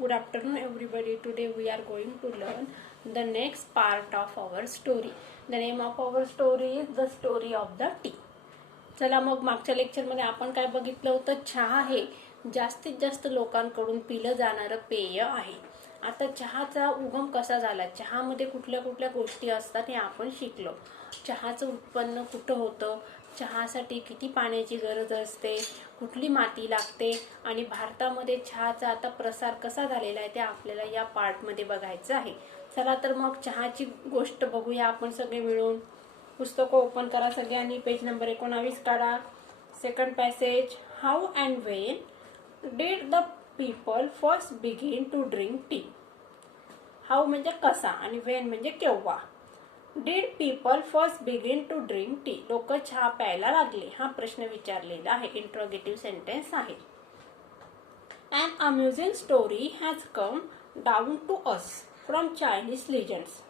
Good afternoon, everybody. Today we are going to learn the next part of our story. The name of our story is the story of the tea. चला मग मागच्या लेक्चरमध्ये आपण काय बघितलं होतं, चहा हे जास्तीत जास्त लोकांकडून पिलं जाणारं पेय आहे. आता चहाचा उगम कसा झाला, चहामध्ये कुठल्या कुठल्या गोष्टी असतात हे आपण शिकलो. चहाचं उत्पन्न कुठं होतं, चहासाठी किती पाण्याची गरज असते, कुठली माती लागते आणि भारतामध्ये चहाचा आता प्रसार कसा झालेला आहे ते आपल्याला या पार्टमध्ये बघायचं आहे. चला तर मग चहाची गोष्ट बघूया आपण सगळे मिळून. पुस्तक ओपन करा सगळ्यांनी, पेज नंबर 19 काढा. Second passage. How and when did the people first begin to drink tea. How म्हणजे कसा आणि वेन म्हणजे केव्हा. Did people first begin to drink tea, लोक चहा प्यायला लागले, हा प्रश्न विचारलेला आहे. इंट्रोगेटिव्ह सेंटेन्स आहे. An amusing story has come down to us from Chinese legends.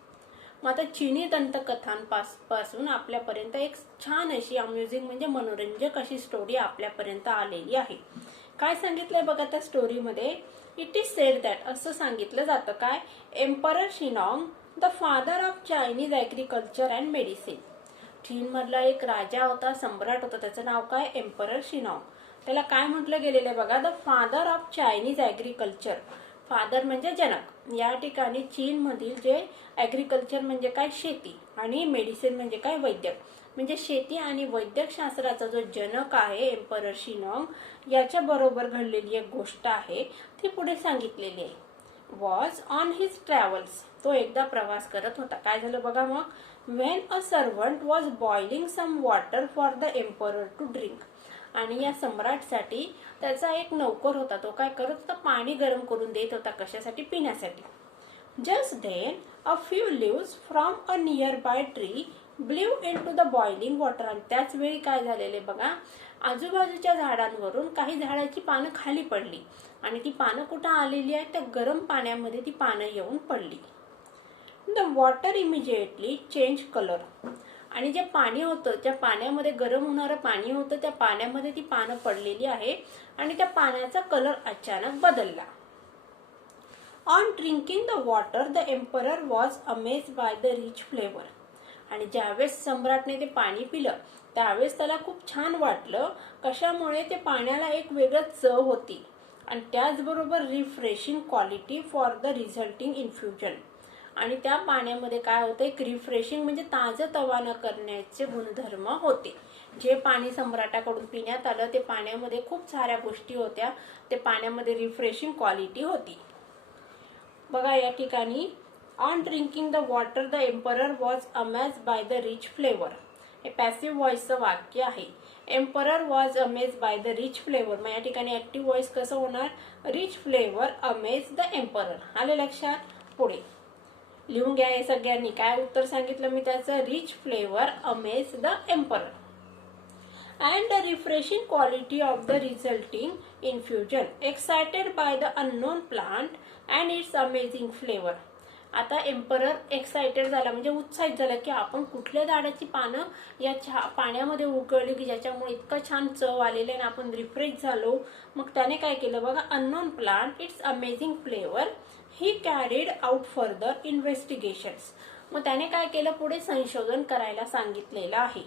मग आता चिनी दंतकथांपासून आपल्यापर्यंत एक छान अशी अम्युझिंग म्हणजे मनोरंजक अशी स्टोरी आपल्यापर्यंत आलेली आहे. काय सांगितलंय बघा त्या स्टोरीमध्ये. इट इज सेड दॅट, असं सांगितलं जातं काय, emperor Shennong the father of Chinese agriculture and medicine. चीनमधला एक राजा होता, सम्राट होता, त्याचं नाव काय, एम्परर शिनॉंग. त्याला काय म्हटलं गेलेलं आहे बघा, the father of Chinese agriculture. Father म्हणजे जनक. या ठिकाणी चीनमधील जे ॲग्रिकल्चर म्हणजे काय, शेती, आणि मेडिसिन म्हणजे काय, वैद्यक. म्हणजे शेती आणि वैद्यक शास्त्राचा जो जनक आहे एम्परर शिनॉंग, याच्या बरोबर घडलेली एक गोष्ट आहे ती पुढे सांगितलेली आहे. वॉज ऑन हिज ट्रॅव्हल्स, तो एकदा प्रवास करत होता. काय झालं बघा मग. When a servant was boiling some water for the emperor to drink. आणि या सम्राटसाठी त्याचा एक नौकर होता, तो काय करत होता, पाणी गरम करून देत होता. कशासाठी, पिण्यासाठी. Just then a few leaves from a nearby tree blew into the boiling water. आणि त्याच वेळी काय झालेले बघा, आजूबाजूच्या झाडांवरून काही झाडाची पानं खाली पडली आणि ती पानं कुठं आलेली आहेत, त्या गरम पाण्यामध्ये ती पानं येऊन पडली. The water immediately change colour. आणि जे पाणी होतं, ज्या पाण्यामध्ये गरम होणारं पाणी होतं, त्या पाण्यामध्ये ती पानं पडलेली आहे आणि त्या पाण्याचा कलर अचानक बदलला. On drinking the water the emperor was amazed by the rich flavour. आणि ज्यावेळेस सम्राटने ते पाणी पिलं त्यावेळेस त्याला खूप छान वाटलं. कशामुळे, ते पाण्याला एक वेगळं चव होती आणि त्याचबरोबर refreshing quality for the resulting infusion. आणि त्या पाण्यामध्ये काय होतं, एक रिफ्रेशिंग म्हणजे ताजंतवानं करण्याचे गुणधर्म होते. जे पाणी सम्राटाकडून पिण्यात आलं ते पाण्यामध्ये खूप साऱ्या गोष्टी होत्या, ते पाण्यामध्ये रिफ्रेशिंग क्वालिटी होती. बघा या ठिकाणी, on drinking the water the emperor was amazed by the rich flavour. हे पॅसिव्ह व्हॉइसचं वाक्य आहे. Emperor was amazed by the rich flavour. मग या ठिकाणी ऍक्टिव्ह व्हॉइस कसं होणार, rich flavour amazed the emperor. आले लक्षात. पुढे लिहून घ्या हे सगळ्यांनी. काय उत्तर सांगितलं मी त्याचं, rich flavour amazed the emperor. And the refreshing quality of the resulting infusion, excited by the unknown plant and its amazing flavor. आता एम्परर एक्साइटेड झाला म्हणजे उत्साहित झाला की आपण कुठल्या झाडाची पानं या पाण्यामध्ये उकळली की ज्याच्यामुळे इतकं छान चव आलेलं आणि आपण रिफ्रेश झालो. मग त्याने काय केलं बघा, unknown plant it's amazing flavour he carried out further investigations. मग त्याने काय केलं, पुढे संशोधन करायला सांगितलेलं आहे.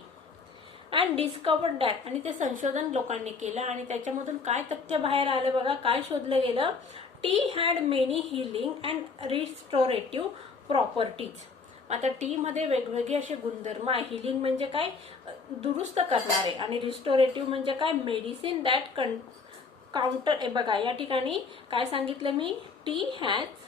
अँड डिस्कवर्ड दॅट, आणि ते संशोधन लोकांनी केलं आणि त्याच्यामधून काय तथ्य बाहेर आलं बघा, काय शोधलं गेलं, tea had many healing and restorative properties. आता टी मध्ये वेगवेगळे असे गुणधर्म आहे. हिलिंग म्हणजे काय, दुरुस्त करणारे, आणि रिस्टोरेटिव्ह म्हणजे काय, मेडिसिन दॅट काउंटर. बघा या ठिकाणी काय सांगितलं मी, tea has.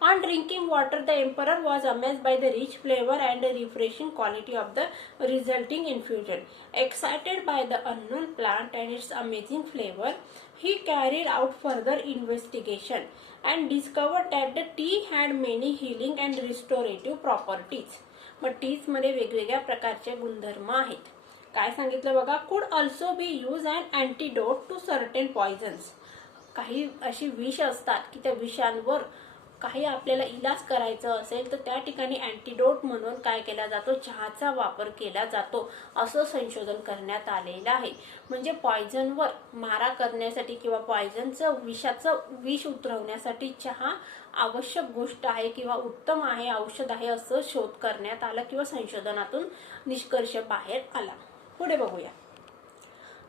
On drinking water, the emperor was amazed by the rich flavor and the refreshing quality of the resulting infusion. Excited by the unknown plant and its amazing flavor, he carried out further investigation and discovered that the tea had many healing and restorative properties. मग tease मध्ये वेगवेगळ्या प्रकारचे गुणधर्म आहेत. काय सांगितलं बघा, could also be used an antidote to certain poisons. काही अशी विष असतात की त्या विषांवर काही आपल्याला इलाज करायचं असेल तर त्या ठिकाणी अँटीडोट म्हणून काय केला जातो, चहाचा वापर केला जातो असं संशोधन करण्यात आलेलं आहे. म्हणजे पॉयझनवर मारा करण्यासाठी किंवा पॉयझनचं विष उतरवण्यासाठी चहा आवश्यक गोष्ट आहे किंवा उत्तम आहे, औषध आहे असं शोध करण्यात आला किंवा संशोधनातून निष्कर्ष बाहेर आला. पुढे बघूया.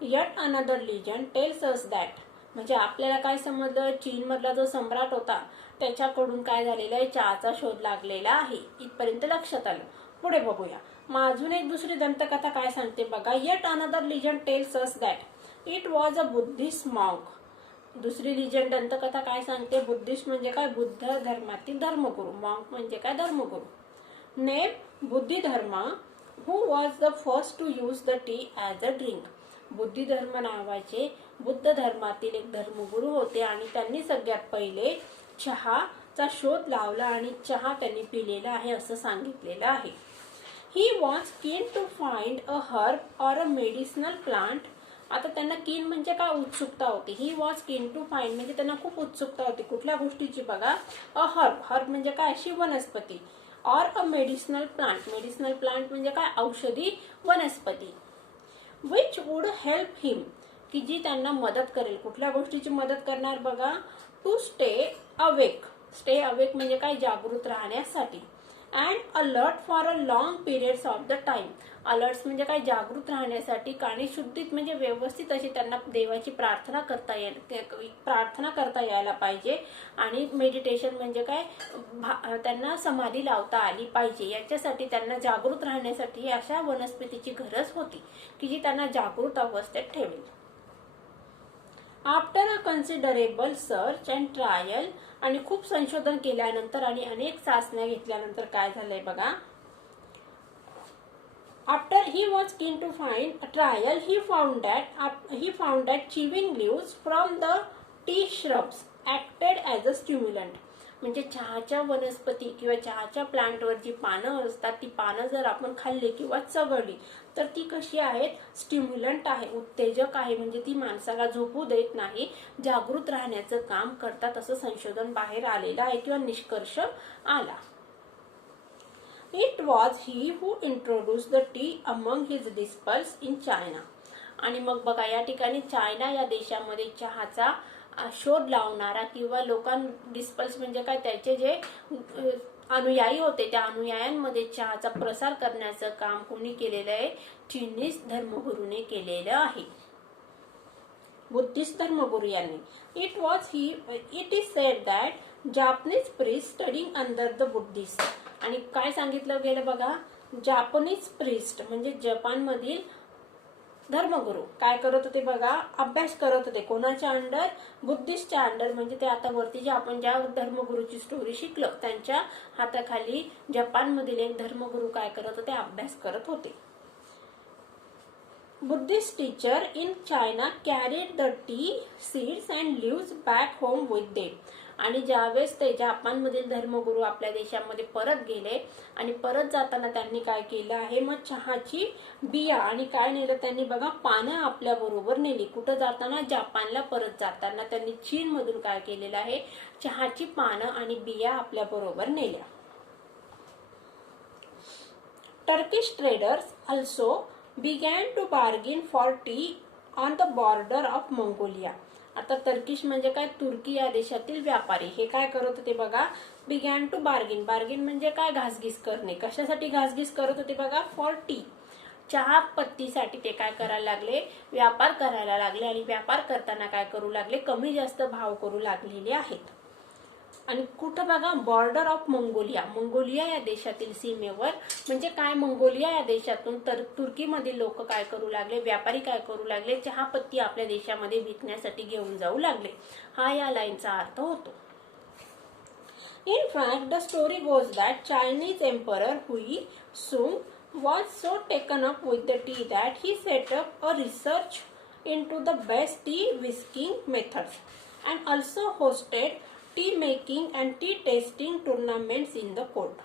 Yet another legend tells us that, म्हणजे आपल्याला काय समजलं, चीनमधला जो सम्राट होता त्याच्याकडून काय झालेलं आहे, चहाचा शोध लागलेला आहे. इथपर्यंत लक्षात आलं. पुढे बघूया. मग अजून एक दुसरी दंतकथा काय सांगते बघा. Yet another legend tells us that it was a Buddhist monk. दुसरी लिजंड दंतकथा काय सांगते, बुद्धिस्ट म्हणजे काय, बुद्ध धर्मातील धर्मगुरू. मॉन्क म्हणजे काय, धर्मगुरू. Name Bodhidharma who was the first to use the tea as a drink. बुद्धिधर्म नावाचे बुद्ध धर्मातील एक धर्मगुरू होते आणि त्यांनी सगळ्यात पहिले चहाचा शोध लावला आणि चहा त्यांनी पिलेला आहे असं सांगितलेलं आहे. He was keen to find a herb or a medicinal plant. आता त्यांना कीन म्हणजे काय, उत्सुकता होती. He was keen to find म्हणजे त्यांना खूप उत्सुकता होती कुठल्या गोष्टीची बघा, अ हर्ब. हर्ब म्हणजे काय, अशी वनस्पती. Or a medicinal plant. Medicinal plant म्हणजे काय, औषधी वनस्पती. विच वुड हेल्प हिम, की जी त्यांना मदत करेल. कुठल्या गोष्टीची मदत करणार बघा, to stay awake. Stay awake म्हणजे काय, जागृत राहण्यासाठी. And alert for a long periods of the time. Alerts म्हणजे काय, जागृत राहण्यासाठी. आणि शुद्धीत म्हणजे व्यवस्थित अशी त्यांना देवाची प्रार्थना करता यायला पाहिजे. आणि मेडिटेशन म्हणजे काय, त्यांना समाधी लावता आली पाहिजे. याच्यासाठी त्यांना जागृत राहण्यासाठी अशा वनस्पतीची गरज होती की जी त्यांना जागृत अवस्थेत ठेवेल. After a considerable search and trial, आणि खूप संशोधन केल्यानंतर आणि अनेक चाचण्या घेतल्यानंतर काय झालंय बघा. After he was keen to find a trial, he found that chewing leaves from the tea shrubs acted as a stimulant. म्हणजे चहाच्या वनस्पती किंवा चहाच्या प्लांटवर जी पानं असतात ती पानं जर आपण खाल्ली किंवा चघळली तर ती कशी आहेत, स्टिम्युलंट आहे, उत्तेजक आहे. म्हणजे ती माणसाला झोपू देत नाही, जागृत राहण्याचं काम करतात असं संशोधन बाहेर आलेलं आहे किंवा निष्कर्ष आला. It was he who introduced the tea among his disciples in China. आणि मग बघा या ठिकाणी चायना या देशामध्ये चहाचा शोध लावणारा किंवा डिस्पल्स म्हणजे काय, त्याचे जे अनुयायी होते त्या अनुयायांमध्ये चहाचा प्रसार करण्याचं काम कोणी केलेलं आहे, चीनीज धर्मगुरूने केलेलं आहे, बुद्धिस्ट धर्मगुरू यांनी. It is said that Japanese priests studying under the Buddhists. आणि काय सांगितलं गेलं बघा, जापनीज प्रिस्ट म्हणजे जपानमधील धर्मगुरू काय करत होते बघा, अभ्यास करत होते. कोणाच्या अंडर, बुद्धिस्टच्या अंडर. म्हणजे ते आता वरती जे आपण ज्या धर्मगुरूची स्टोरी शिकलो त्यांच्या हाताखाली जपानमधील एक धर्मगुरू काय करत होते, अभ्यास करत होते. Buddhist teacher in China carried the tea seeds and leaves back home with them. आणि ज्यावेळेस ते जपानमधील धर्मगुरू आपल्या देशामध्ये परत गेले आणि परत जाताना त्यांनी काय केलं आहे, मग चहाची बिया आणि काय नेलं त्यांनी बघा, पानं आपल्या बरोबर नेली. कुठं जाताना, जपानला परत जाताना त्यांनी चीन मधून काय केलेलं आहे, चहाची पानं आणि बिया आपल्या बरोबर नेल्या. Turkish traders also began to bargain for tea on the border of Mongolia. आता टर्किश म्हणजे काय, तुर्की या देशातील व्यापारी हे काय करत होते बघा, बिगॅन टू बार्गिन. बार्गिन म्हणजे काय, घासघीस करणे. कशासाठी घासघीस करत होते बघा, फॉर टी. चहा पत्तीसाठी ते काय करायला लागले, व्यापार करायला लागले. आणि व्यापार करताना काय करू लागले, कमी जास्त भाव करू लागलेले आहेत. आणि कुठं बघा, बॉर्डर ऑफ मंगोलिया. मंगोलिया या देशातील सीमेवर म्हणजे काय, मंगोलिया या देशातून तर तुर्कीमधील लोक काय करू लागले, व्यापारी काय करू लागले, चहापत्ती आपल्या देशामध्ये विकण्यासाठी घेऊन जाऊ लागले. हा या लाईनचा अर्थ होतो. In fact, the story goes that Chinese Emperor Hui Sung was so taken up with the tea that he set up a research into the best tea whisking methods and also hosted T making and tea testing tournaments in the court.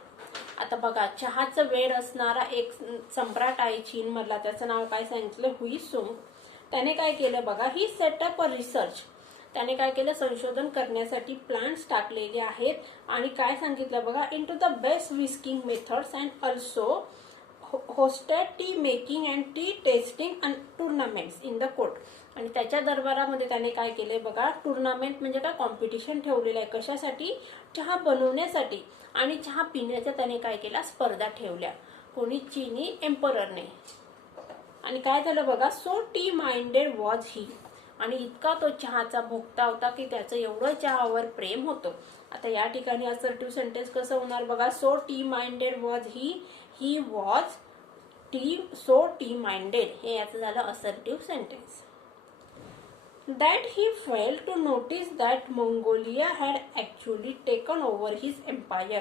आता बघा, चहाचं वेळ असणारा एक सम्राट आहे चीन मधला, त्याचं नाव काय सांगितलं, हुई सुंग. त्याने काय केलं बघा, ही सेटअप अ रिसर्च. त्याने काय केलं, संशोधन करण्यासाठी प्लांट्स टाकलेले आहेत आणि काय सांगितलं बघा, in to the best whisking methods and also hosted tea making and tea tasting and tournaments in the court. आणि त्याच्या दरबारामध्ये त्याने काय केलंय बघा, टुर्नामेंट म्हणजे काय, कॉम्पिटिशन ठेवलेलं आहे. कशासाठी, चहा बनवण्यासाठी आणि चहा पिण्याच्या त्याने काय केला, स्पर्धा ठेवल्या. कोणी, चीनी एम्पररने. आणि काय झालं बघा, so T minded was he. आणि इतका तो चहाचा भोक्ता होता की त्याचं एवढं चहावर प्रेम होतं. आता या ठिकाणी असर्टिव्ह सेंटेन्स कसं होणार बघा, so T minded was he was T, so T minded, हे याचं झालं assertive sentence. That he failed to notice that Mongolia had actually taken over his empire.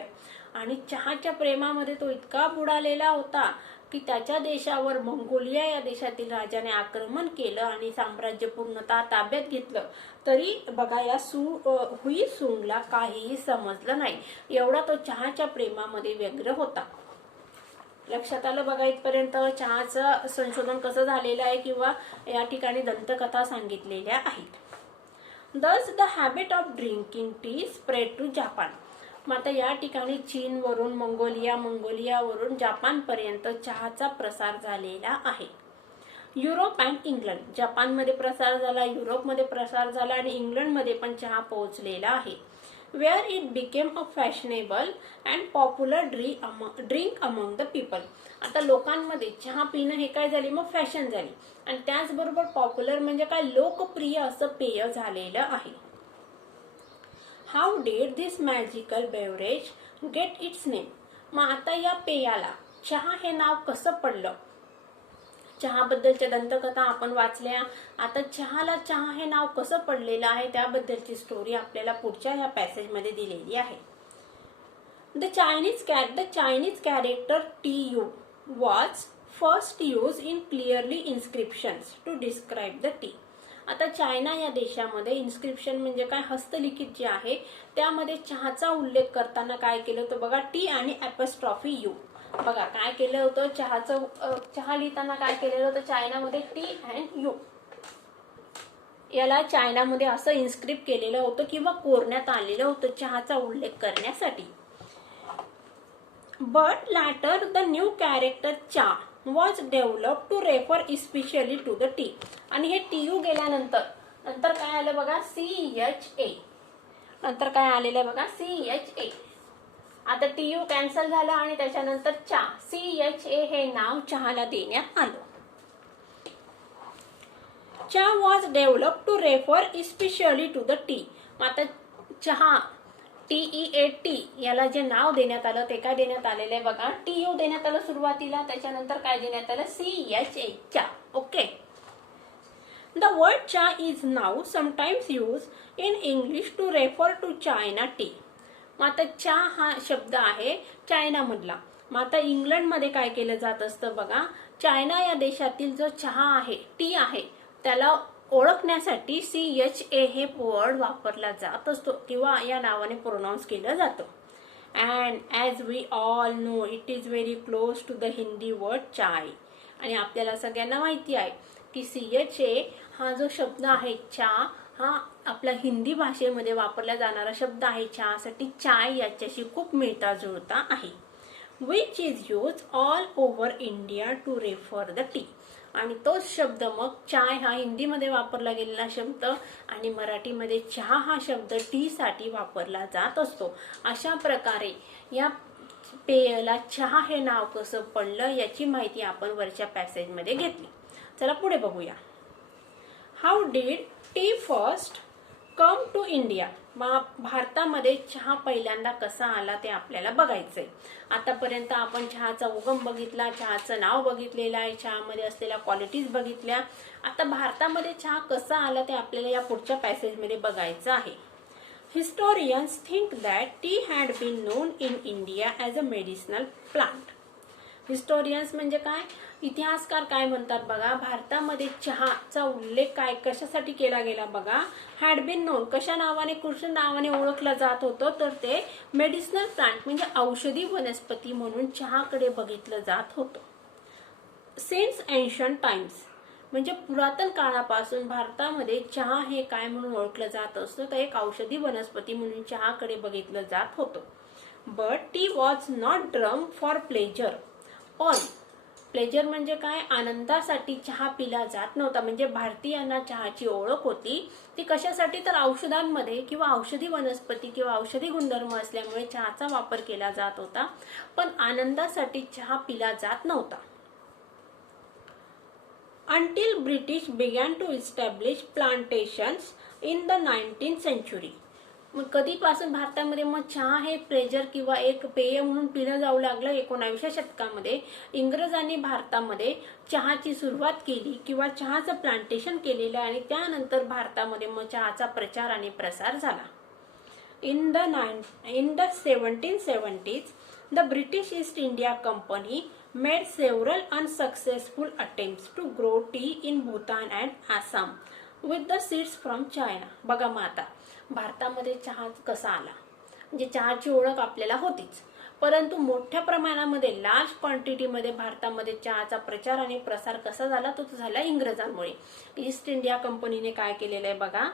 आणि चहाच्या प्रेमामध्ये तो इतका बुडालेला होता की त्याच्या देशावर मंगोलिया या देशातील राजाने आक्रमण केलं आणि साम्राज्य पूर्णतः ताब्यात घेतलं. तरी बघा या हुई सुंगला काहीही समजलं नाही. एवढा तो चहाच्या प्रेमामध्ये व्यग्र होता. लक्षात आलं बघा इथपर्यंत चहाचं संशोधन कसं झालेलं आहे किंवा या ठिकाणी दंतकथा सांगितलेल्या आहेत. Thus the habit of drinking tea spread to Japan. मग आता या ठिकाणी चीनवरून मंगोलियावरून जपानपर्यंत चहाचा प्रसार झालेला आहे. युरोप अँड इंग्लंड, जपानमध्ये प्रसार झाला, युरोपमध्ये प्रसार झाला आणि इंग्लंडमध्ये पण चहा पोहोचलेला आहे. where it became a fashionable and popular drink among the people. आता लोकांमध्ये चहा पिणं हे काय झाली, मग फॅशन झाली आणि त्याचबरोबर पॉप्युलर म्हणजे काय, लोकप्रिय असं पेय झालेलं आहे. How did this magical beverage get its name. मग आता या पेयाला चहा हे नाव कसं पडलं. चहाबद्दलच्या दंतकथा आपण वाचल्या. आता चहा हे नाव कसं पडलेलं आहे त्याबद्दलची स्टोरी आपल्याला पुढच्या ह्या पॅसेजमध्ये दिलेली आहे. The Chinese character TU was first used in clearly inscriptions to describe the tea. आता चायना या देशामध्ये इन्स्क्रिप्शन म्हणजे काय, हस्तलिखित जे आहे त्यामध्ये चहाचा उल्लेख करताना काय केलं होतं बघा, टी आणि ॲपॉस्ट्रॉफी यू. बघा काय केलं होतं, चहा लिहिताना काय केलेलं होतं चायनामध्ये, टी अँड यू. याला चायनामध्ये असं इन्स्क्रिप्ट केलेलं होतं किंवा कोरण्यात आलेलं होतं चहाचा उल्लेख करण्यासाठी. But later the new character cha was develop to refer especially to the tea. आणि हे TU गेल्यानंतर काय आलं बघा, CHA. नंतर काय आलेलं आहे बघा, CHA. आता TU कॅन्सल झालं आणि त्याच्यानंतर CHA हे नाव चहाला देण्यात आलं. Cha was develop to refer especially to the tea. आता चहा TEAT याला जे नाव देण्यात आलं ते काय देण्यात आलेलं आहे बघा, TU देण्यात आलं सुरुवातीला, त्याच्यानंतर काय देण्यात आलं, CHA, cha. Okay. The word cha is now sometimes use in English to refer to China tea. मग आता चा हा शब्द आहे चायनामधला. मग आता इंग्लंडमध्ये काय केलं जात असतं बघा, चायना या देशातील जो चहा आहे, टी आहे, त्याला ओळखण्यासाठी CHA हे वर्ड वापरला जात असतो किंवा या नावाने प्रोनाऊन्स केलं जातं. And as we all know it is very close to the Hindi word chai. आणि आपल्याला सगळ्यांना माहिती आहे की CHA हा जो शब्द आहे चहा, हा आपला हिंदी भाषेमध्ये वापरला जाणारा शब्द आहे. चहासाठी चाय याच्याशी खूप मिळता जुळता आहे. Which is use all over India to refer the tea. आणि तोच शब्द मग चाय हा हिंदीमध्ये वापरला गेलेला शब्द आणि मराठीमध्ये चहा हा शब्द टी साठी वापरला जात असतो. अशा प्रकारे या पेयाला चहा हे नाव कसं पडलं याची माहिती आपण वरच्या पॅसेजमध्ये घेतली. चला पुढे बघूया. How did tea first come to India. भारतामध्ये चहा पहिल्यांदा कसा आला ते आपल्याला बघायचंय. आतापर्यंत आपण चहाचा उगम बघितला, चहाचं नाव बघितलेलं आहे, चहामध्ये असलेल्या क्वालिटीज बघितल्या. आता भारतामध्ये चहा कसा आला ते आपल्याला या पुढच्या पॅसेजमध्ये बघायचं आहे. Historians think that tea had been known in India as a medicinal plant. Historians म्हणजे काय, इतिहासकार काय म्हणतात बघा, भारतामध्ये चहाचा उल्लेख काय कशासाठी केला गेला बघा, हॅड बीन नोन कशा नावाने, कृष्ण नावाने ओळखलं जात होतं, तर ते मेडिसिनल प्लांट म्हणजे औषधी वनस्पती म्हणून चहाकडे बघितलं जात होतं. सिन्स एन्शंट टाइम्स म्हणजे पुरातन काळापासून भारतामध्ये चहा हे काय म्हणून ओळखलं जात असतं, तर एक औषधी वनस्पती म्हणून चहाकडे बघितलं जात होतं. But T was not drunk for pleasure on. Pleasure म्हणजे काय, आनंदासाठी चहा पिला जात नव्हता. म्हणजे भारतीयांना चहाची ओळख होती ती कशासाठी, तर औषधांमध्ये किंवा औषधी वनस्पती किंवा औषधी गुणधर्म असल्यामुळे चहाचा वापर केला जात होता, पण आनंदासाठी चहा पिला जात नव्हता. Until British began to establish plantations in the 19th century. मग कधीपासून भारतामध्ये मग चहा हे प्लेजर किंवा एक पेय म्हणून पिलं जाऊ लागलं, 19व्या शतकामध्ये इंग्रजांनी भारतामध्ये चहाची सुरुवात केली किंवा चहाचं प्लांटेशन केलेलं आणि त्यानंतर भारतामध्ये मग चहाचा प्रचार आणि प्रसार झाला. In the 1770s, the British East India Company made several unsuccessful attempts to grow tea in Bhutan and Assam with the seeds from China. बघा मग आता भारतामध्ये चहा कसा आला, म्हणजे चहाची ओळख आपल्याला होतीच, परंतु मोठ्या प्रमाणामध्ये लार्ज क्वांटिटीमध्ये भारतामध्ये चहाचा प्रचार आणि प्रसार कसा झाला, तो झाला इंग्रजांमुळे. ईस्ट इंडिया कंपनीने काय केलेलं आहे बघा,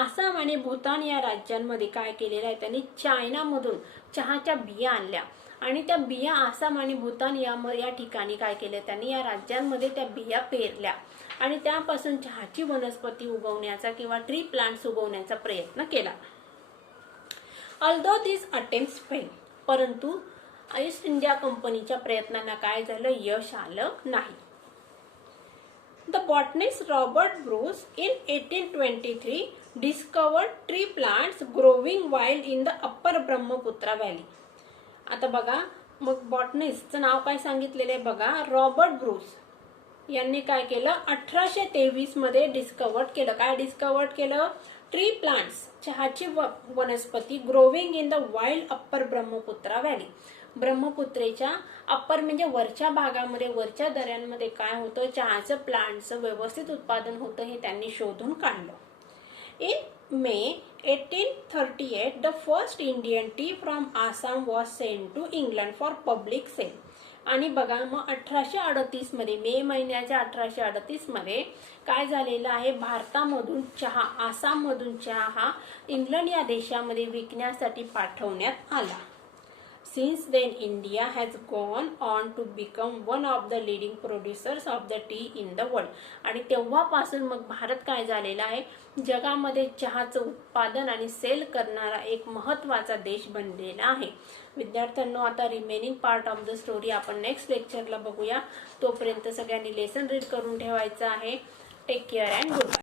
आसाम आणि भूतान या राज्यांमध्ये काय केलेलं आहे, त्यांनी चायनामधून चहाच्या बिया आणल्या आणि त्या बिया आसाम आणि भूतान या ठिकाणी काय केले, त्यांनी या राज्यांमध्ये त्या बिया पेरल्या आणि त्यापासून चहाची वनस्पती उगवण्याचा किंवा ट्री प्लांट्स उगवण्याचा प्रयत्न केला. ऑल्दो दिस अटेम्प्ट्स फेल, परंतु ईस्ट इंडिया कंपनीच्या प्रयत्नांना काय झालं, यश आलं नाही. The botanist Robert Bruce in 1823 discovered tree plants growing wild in the upper Brahmaputra valley. आता बघा मग बॉटनिस्टचं नाव काय सांगितलेलं आहे बघा, रॉबर्ट ब्रूस यांनी काय केलं, 1823 मध्ये डिस्कवर्ड केलं. काय डिस्कवर्ड केलं, ट्री प्लांट्स चहाची वनस्पती growing in the wild upper Brahmaputra valley. ब्रह्मपुत्रेच्या अप्पर म्हणजे वरच्या भागामध्ये, वरच्या दऱ्यांमध्ये काय होतं, चहाचं प्लांटचं व्यवस्थित उत्पादन होतं हे त्यांनी शोधून काढलं. In May 1838, the first Indian tea from Assam was sent to England for public sale. आणि बघा मग 1838 मध्ये, मे महिन्याच्या 1838 मध्ये काय झालेलं आहे, भारतामधून चहा, आसाम मधून चहा हा इंग्लंड या देशामध्ये विकण्यासाठी पाठवण्यात आला. Since then, India has gone on to become one of the leading producers of the tea in the world. आणि तेव्हापासून मग भारत काय झालेला आहे, जगामध्ये चहाचं उत्पादन आणि सेल करणारा एक महत्त्वाचा देश बनलेला आहे. विद्यार्थ्यांनो आता remaining part of the story आपण नेक्स्ट लेक्चरला बघूया. तोपर्यंत सगळ्यांनी लेसन रीड करून ठेवायचं आहे. Take care and good bye.